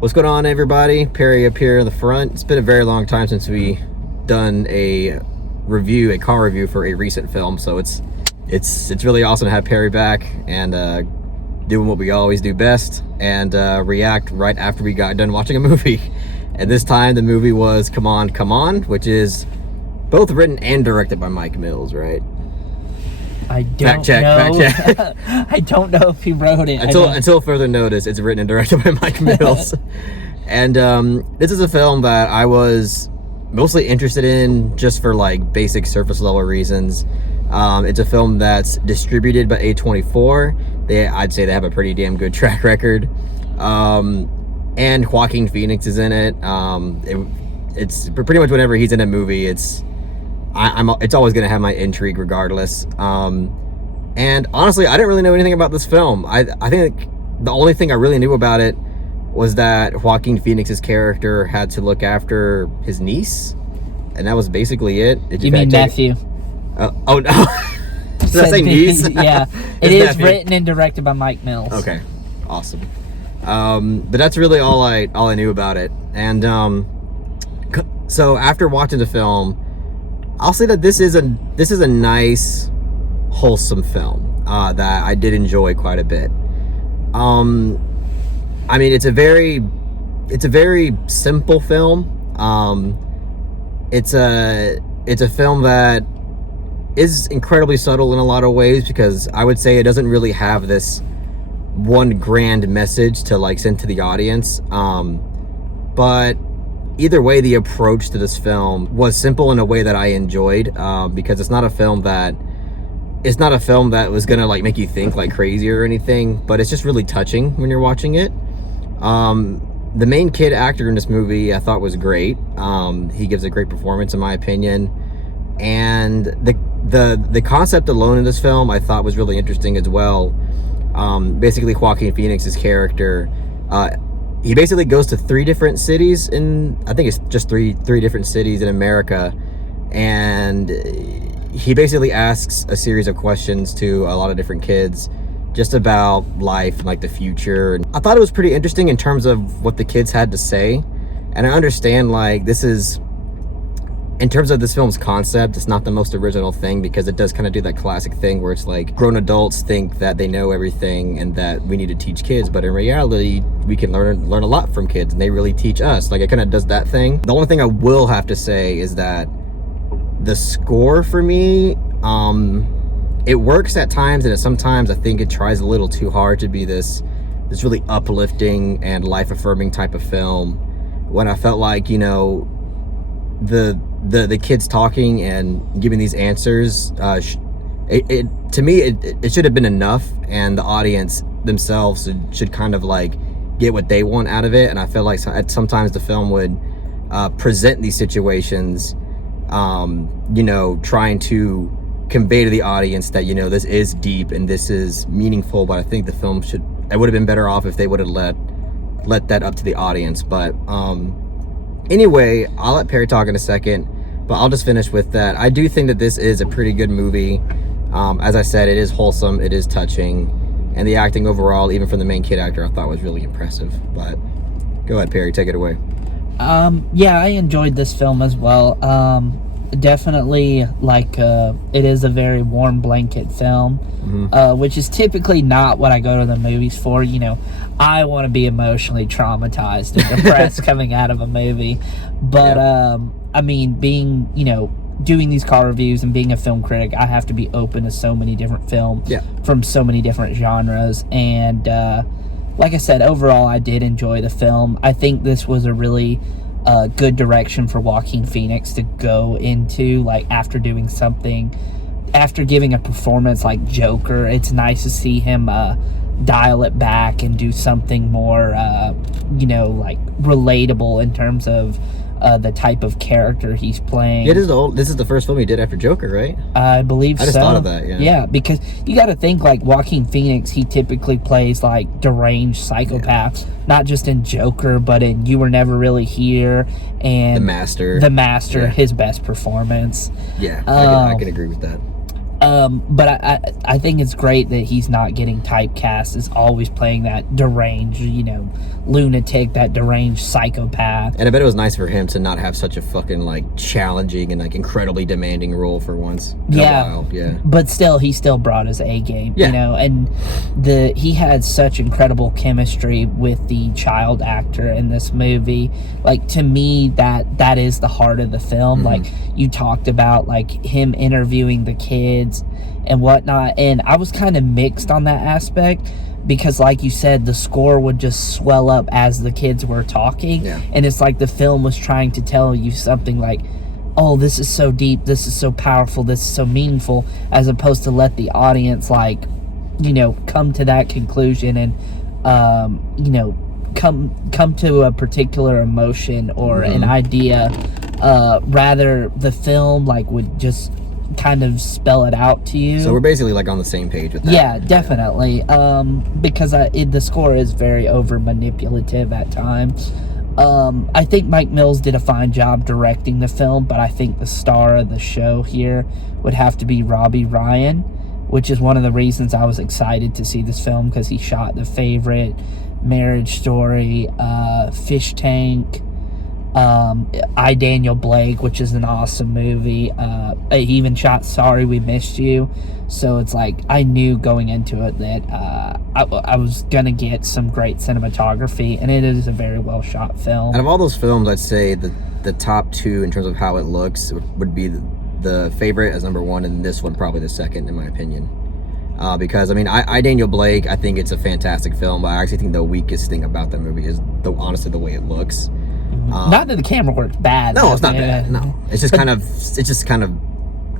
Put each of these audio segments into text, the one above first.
What's going on, everybody? Perry up here in the front. It's been a very long time since we done a car review for a recent film, so it's really awesome to have Perry back and doing what we always do best and react right after we got done watching a movie. And this time the movie was Come On, Come On, which is both written and directed by Mike Mills, right? I don't know. Fact check. I don't know if he wrote it. Until further notice, it's written and directed by Mike Mills. And this is a film that I was mostly interested in just for like basic surface level reasons. It's a film that's distributed by A24. I'd say they have a pretty damn good track record. And Joaquin Phoenix is in it. It's pretty much whenever he's in a movie, it's always going to have my intrigue regardless. And honestly, I didn't really know anything about this film. I think the only thing I really knew about it was that Joaquin Phoenix's character had to look after his niece, and that was basically it. You mean nephew? Oh no. Did I say niece? Yeah. It is written and directed by Mike Mills. Okay. Awesome. But that's really all I knew about it. And so after watching the film, I'll say that this is a nice, wholesome film that I did enjoy quite a bit. I mean, it's a very simple film. It's a film that is incredibly subtle in a lot of ways, because I would say it doesn't really have this one grand message to like send to the audience. But either way, the approach to this film was simple in a way that I enjoyed, because it's not a film that was gonna like make you think like crazy or anything, but it's just really touching when you're watching it. The main kid actor in this movie I thought was great. He gives a great performance in my opinion, and the concept alone in this film I thought was really interesting as well. Basically, Joaquin Phoenix's character, he basically goes to 3 different cities I think it's just three different cities in America, and he basically asks a series of questions to a lot of different kids just about life and like the future. And I thought it was pretty interesting in terms of what the kids had to say. And I understand like this is, in terms of this film's concept, it's not the most original thing, because it does kind of do that classic thing where it's like grown adults think that they know everything and that we need to teach kids, but in reality we can learn a lot from kids and they really teach us. Like, it kind of does that thing. The only thing I will have to say is that the score for me, it works at times, and sometimes I think it tries a little too hard to be this really uplifting and life-affirming type of film, when I felt like, you know, the kids talking and giving these answers, to me it should have been enough, and the audience themselves should kind of like get what they want out of it. And I feel like sometimes the film would present these situations, you know, trying to convey to the audience that, you know, this is deep and this is meaningful, but I think the film it would have been better off if they would have let that up to the audience. But anyway, I'll let Perry talk in a second, but I'll just finish with that. I do think that this is a pretty good movie. As I said, it is wholesome, it is touching, and the acting overall, even from the main kid actor, I thought was really impressive. But go ahead, Perry, take it away. Yeah, I enjoyed this film as well. Definitely, like, it is a very warm blanket film, which is typically not what I go to the movies for. You know, I want to be emotionally traumatized and depressed coming out of a movie. But, yeah. I mean, doing these car reviews and being a film critic, I have to be open to so many different films from so many different genres. And, like I said, overall, I did enjoy the film. I think this was a really good direction for Joaquin Phoenix to go into, like, after giving a performance like Joker. It's nice to see him dial it back and do something more, like relatable in terms of the type of character he's playing. This is the first film he did after Joker, right? I believe so. I just thought of that, yeah. Yeah, because you got to think, like, Joaquin Phoenix, he typically plays, like, deranged psychopaths, not just in Joker, but in You Were Never Really Here, and The Master, his best performance. Yeah, I can agree with that. But I think it's great that he's not getting typecast as always playing that deranged, lunatic, that deranged psychopath. And I bet it was nice for him to not have such a fucking like challenging and like incredibly demanding role for once. Yeah. But still, he still brought his A game, and he had such incredible chemistry with the child actor in this movie. Like, to me, that is the heart of the film. Mm-hmm. Like, you talked about like him interviewing the kids and whatnot, and I was kind of mixed on that aspect, because like you said, the score would just swell up as the kids were talking, and it's like the film was trying to tell you something like, oh, this is so deep, this is so powerful, this is so meaningful, as opposed to let the audience like come to that conclusion and come to a particular emotion or an idea. Rather, the film like would just kind of spell it out to you. So we're basically like on the same page with that. Yeah, definitely. Because the score is very over manipulative at times. I think Mike Mills did a fine job directing the film, but I think the star of the show here would have to be Robbie Ryan, which is one of the reasons I was excited to see this film, because he shot The Favorite, Marriage Story, Fish Tank, I, Daniel Blake, which is an awesome movie. He even shot Sorry We Missed You. So it's like, I knew going into it that I was gonna get some great cinematography, and it is a very well shot film. Out of all those films, I'd say the top two in terms of how it looks would be the Favorite as number one, and this one probably the second, in my opinion. Because I mean, I Daniel Blake, I think it's a fantastic film, but I actually think the weakest thing about the movie is honestly the way it looks. Not that the camera work's bad. No, it's not bad. No, it's just kind of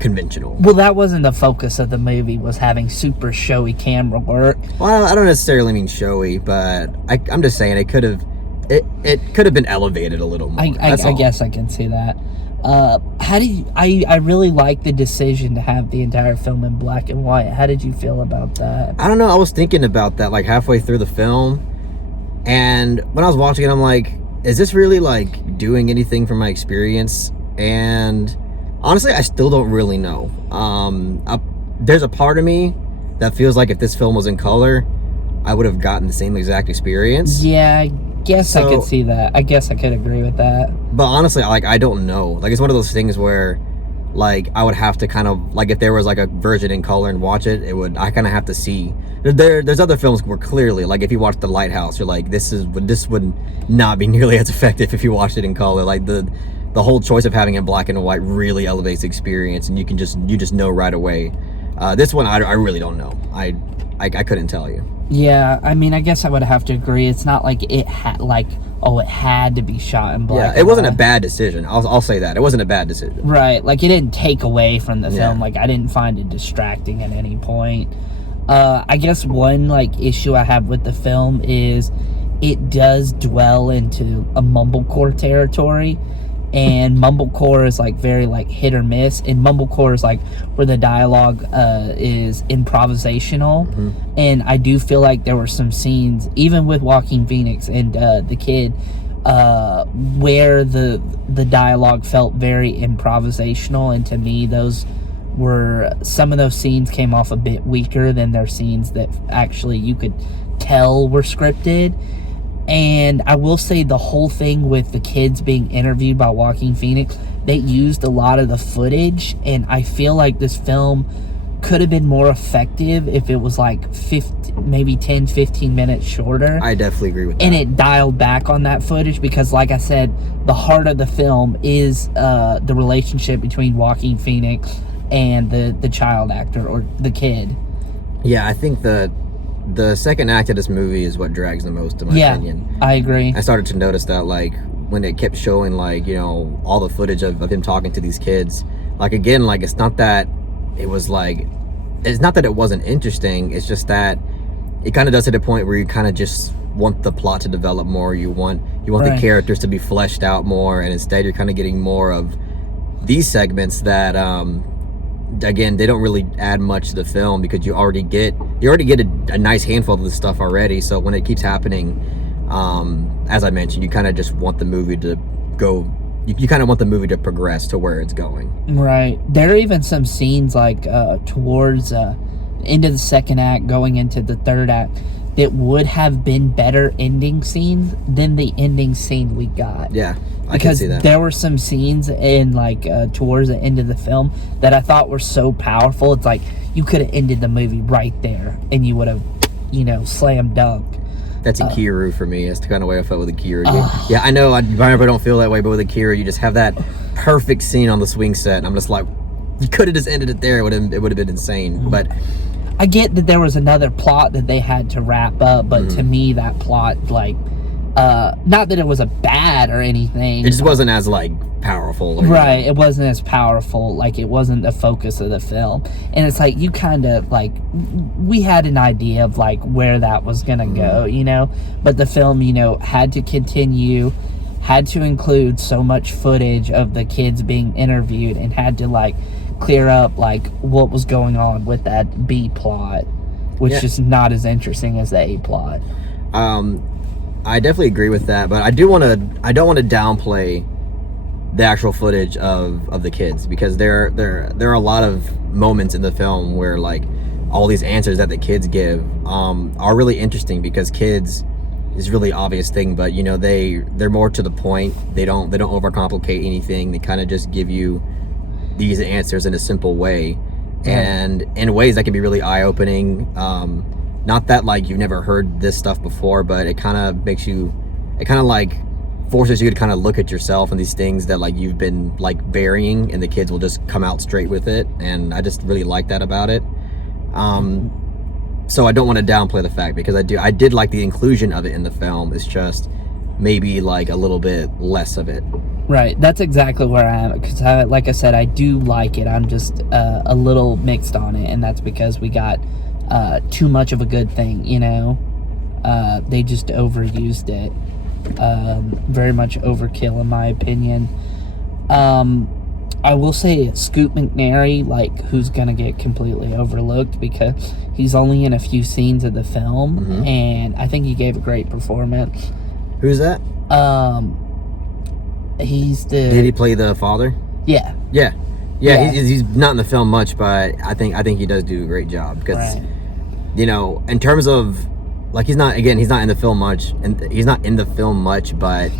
conventional. Well, that wasn't the focus of the movie, was having super showy camera work. Well, I don't necessarily mean showy, but I'm just saying it could have been elevated a little more. I guess I can see that. How do you? I really like the decision to have the entire film in black and white. How did you feel about that? I don't know. I was thinking about that like halfway through the film, and when I was watching it, I'm like, is this really like doing anything for my experience? And honestly, I still don't really know. There's a part of me that feels like if this film was in color, I would have gotten the same exact experience. Yeah, I guess I could see that. I guess I could agree with that. But honestly, like, I don't know. Like, it's one of those things where, like, I would have to kind of, like, if there was like a version in color and watch it, I kind of have to see. There's other films where clearly, like, if you watch The Lighthouse, you're like, this would not be nearly as effective if you watched it in color. Like, the whole choice of having it in black and white really elevates the experience, and you just know right away. This one, I really don't know. I couldn't tell you. Yeah, I mean, I guess I would have to agree. It's not like it had it had to be shot in black. Yeah, it wasn't a bad decision. I'll say that. It wasn't a bad decision. Right, like, it didn't take away from the film. Like, I didn't find it distracting at any point. I guess one, like, issue I have with the film is it does dwell into a mumblecore territory. And mumblecore is like very like hit or miss, and mumblecore is like where the dialogue is improvisational. And I do feel like there were some scenes, even with Joaquin Phoenix and the kid, where the dialogue felt very improvisational, and to me some of those scenes came off a bit weaker than their scenes that actually you could tell were scripted. And I will say the whole thing with the kids being interviewed by Joaquin Phoenix, they used a lot of the footage, and I feel like this film could have been more effective if it was like 10-15 minutes shorter. I definitely agree with that. And it dialed back on that footage, because like I said, the heart of the film is the relationship between Joaquin Phoenix and the child actor, or the kid. Yeah, I think the second act of this movie is what drags the most, in my opinion. I agree. I started to notice that, like, when it kept showing, like, all the footage of him talking to these kids, like, again, like, it's not that it wasn't interesting, it's just that it kind of does to the point where you kind of just want the plot to develop more, you want the characters to be fleshed out more, and instead you're kind of getting more of these segments that, again, they don't really add much to the film, because you already get a nice handful of this stuff already. So when it keeps happening, as I mentioned, you kind of just want the movie to go you kind of want the movie to progress to where it's going. Right. There are even some scenes like towards end of the second act, going into the third act, that would have been better ending scenes than the ending scene we got. Yeah, I can because see that. there were some scenes in like towards the end of the film that I thought were so powerful. It's like you could have ended the movie right there, and you would have, slam dunk. That's Ikiru for me. That's the kind of way I felt with Ikiru. Yeah, I know. I don't feel that way, but with Ikiru, you just have that perfect scene on the swing set, and I'm just like, you could have just ended it there. It would have been insane. But I get that there was another plot that they had to wrap up, but to me, that plot, like, not that it was a bad or anything. It just wasn't as like powerful. Right, it wasn't as powerful. Like, it wasn't the focus of the film. And it's like, you kind of, like, we had an idea of, like, where that was going to go, But the film, had to continue, had to include so much footage of the kids being interviewed, and had to, like, clear up, like, what was going on with that B plot, which is not as interesting as the A plot. I definitely agree with that, but I don't want to downplay the actual footage of the kids, because there are a lot of moments in the film where, like, all these answers that the kids give are really interesting, because kids is a really obvious thing, but they're more to the point. They don't overcomplicate anything. They kind of just give you these answers in a simple way, and in ways that can be really eye-opening. Not that, like, you've never heard this stuff before, but it kind of like forces you to kind of look at yourself and these things that, like, you've been, like, burying, and the kids will just come out straight with it. And I just really like that about it. So I don't want to downplay the fact, because I did like the inclusion of it in the film. It's just maybe, like, a little bit less of it. Right, that's exactly where I am, because like I said, I do like it. I'm just a little mixed on it, and that's because we got too much of a good thing, they just overused it, very much overkill in my opinion. I will say Scoot McNairy, like, who's gonna get completely overlooked because he's only in a few scenes of the film, and I think he gave a great performance. Who's that? Did he play the father? Yeah. He's not in the film much, but I think he does do a great job, because in terms of, like, he's not in the film much, but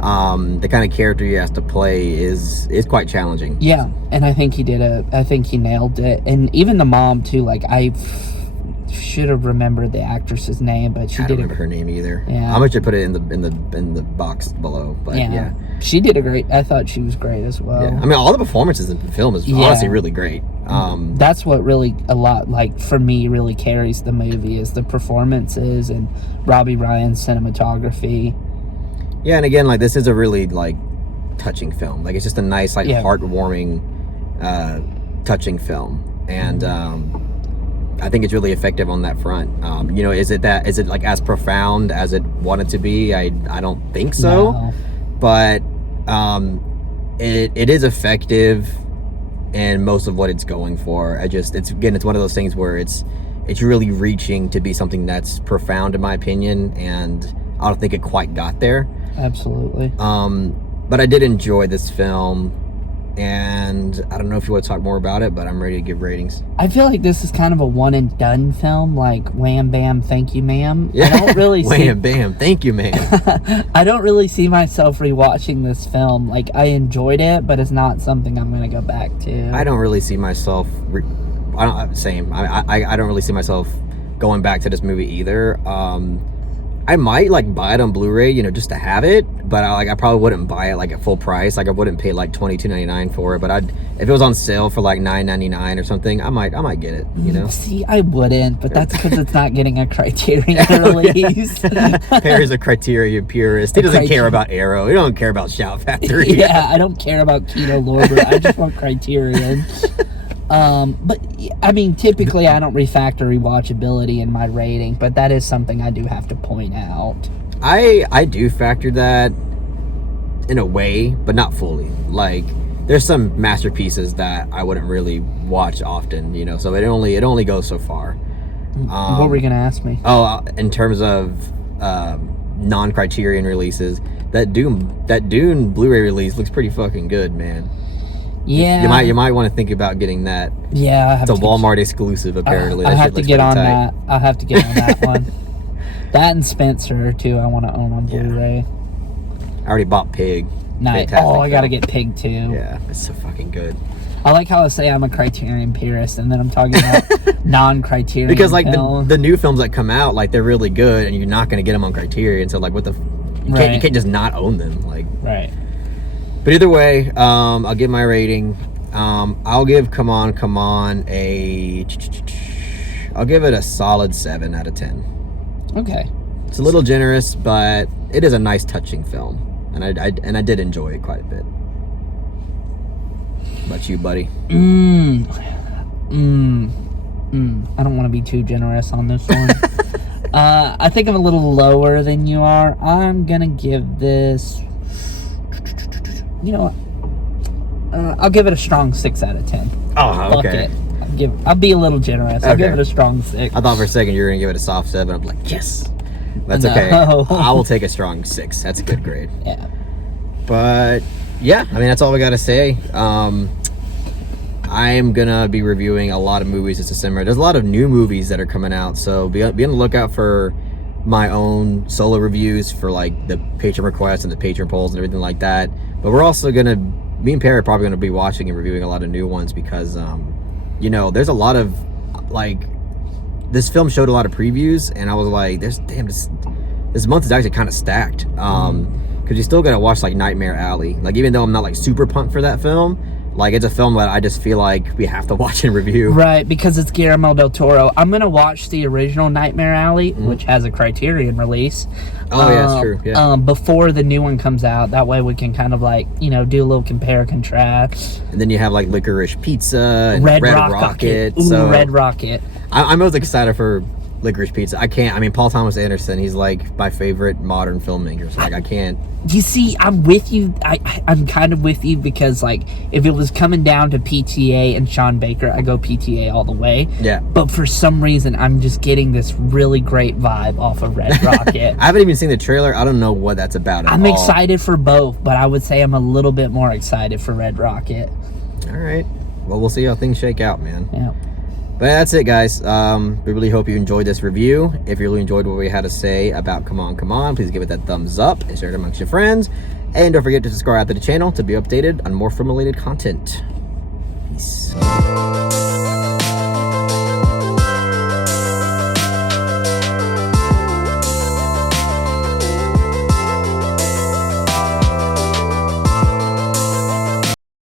the kind of character he has to play is quite challenging. Yeah, and I think he nailed it. And even the mom too, like, I should have remembered the actress's name, but I don't remember her name either. Yeah. I'm going to put it in the box below, but yeah. She did I thought she was great as well. Yeah. I mean, all the performances in the film is honestly really great. That's what really, a lot, like, for me, really carries the movie, is the performances and Robbie Ryan's cinematography. Yeah, and again, like, this is a really, like, touching film. Like, it's just a nice, like, heartwarming, touching film. And I think it's really effective on that front. Is it like as profound as it wanted to be? I don't think so. No. But it is effective in most of what it's going for. It's one of those things where it's really reaching to be something that's profound, in my opinion, and I don't think it quite got there. Absolutely. But I did enjoy this film, and I don't know if you want to talk more about it, but I'm ready to give ratings. I feel like this is kind of a one and done film, like wham bam, thank you ma'am. Yeah. I don't really wham bam, thank you ma'am. I don't really see myself rewatching this film. Like, I enjoyed it, but it's not something I'm going to go back to. I don't really see myself I don't really see myself going back to this movie either. I might, like, buy it on Blu-ray, just to have it, but I probably wouldn't buy it, like, at full price. Like, I wouldn't pay, like, $22.99 for it, but if it was on sale for, like, $9.99 or something, I might get it, See, I wouldn't, but that's because it's not getting a Criterion release. Perry's a Criterion purist. He doesn't care about Arrow. He don't care about Shout Factory. Yeah, I don't care about Kino Lorber. I just want Criterion. But I mean, typically I don't refactor rewatchability in my rating, but that is something I do have to point out. I do factor that in a way, but not fully. Like, there's some masterpieces that I wouldn't really watch often, so it only goes so far. What were you gonna ask me? Oh, in terms of non-Criterion releases, that Dune Blu-ray release looks pretty fucking good, man. Yeah. You might want to think about getting that. Yeah, I have it's a Walmart exclusive, apparently. I have to get on tight. that. I'll have to get on that one. That and Spencer too. I want to own on Blu-ray. I already bought Pig. Nice. Oh, I gotta get Pig too. Yeah, it's so fucking good. I like how I say I'm a Criterion purist, and then I'm talking about non-Criterion because like films. the new films that come out, like they're really good, and you're not gonna get them on Criterion. So like, what the? You can't just not own them. Like right. But either way, I'll give my rating. I'll give Come On I'll give it a solid 7 out of 10. Okay. It's a little generous, but it is a nice, touching film, and I did enjoy it quite a bit. What about you, buddy? I don't want to be too generous on this one. I think I'm a little lower than you are. I'm gonna give this. You know what? I'll give it a strong 6 out of 10. Oh, okay. Fuck it. I'll be a little generous. I'll give it a strong 6. I thought for a second you were gonna give it a soft 7. I'm like, yes. That's okay. I will take a strong 6. That's a good grade. Yeah. But yeah, I mean that's all we gotta say. I'm gonna be reviewing a lot of movies this December. There's a lot of new movies that are coming out, so be on the lookout for my own solo reviews for like the patron requests and the patron polls and everything like that. But we're also gonna, me and Perry are probably gonna be watching and reviewing a lot of new ones because, you know, there's a lot of like, this film showed a lot of previews, and I was like, this month is actually kind of stacked. Because you still gotta watch like Nightmare Alley. Like even though I'm not like super pumped for that film, like it's a film that I just feel like we have to watch and review. Right, because it's Guillermo del Toro. I'm gonna watch the original Nightmare Alley, which has a Criterion release. Oh yeah, that's true. Yeah. Before the new one comes out, that way we can kind of like, you know, do a little compare contrast. And then you have like Licorice Pizza and Red Rocket. Ooh, so Red Rocket. I'm most excited for Licorice Pizza. I mean, Paul Thomas Anderson, he's like my favorite modern filmmaker. So like I can't. You see, I'm with you. I'm kind of with you because, like, if it was coming down to PTA and Sean Baker, I go PTA all the way. Yeah. But for some reason, I'm just getting this really great vibe off of Red Rocket. I haven't even seen the trailer. I don't know what that's about at all. I'm excited for both, but I would say I'm a little bit more excited for Red Rocket. All right. Well, we'll see how things shake out, man. Yeah. But that's it, guys. We really hope you enjoyed this review. If you really enjoyed what we had to say about Come On, please give it that thumbs up and share it amongst your friends. And don't forget to subscribe to the channel to be updated on more film-related content. Peace.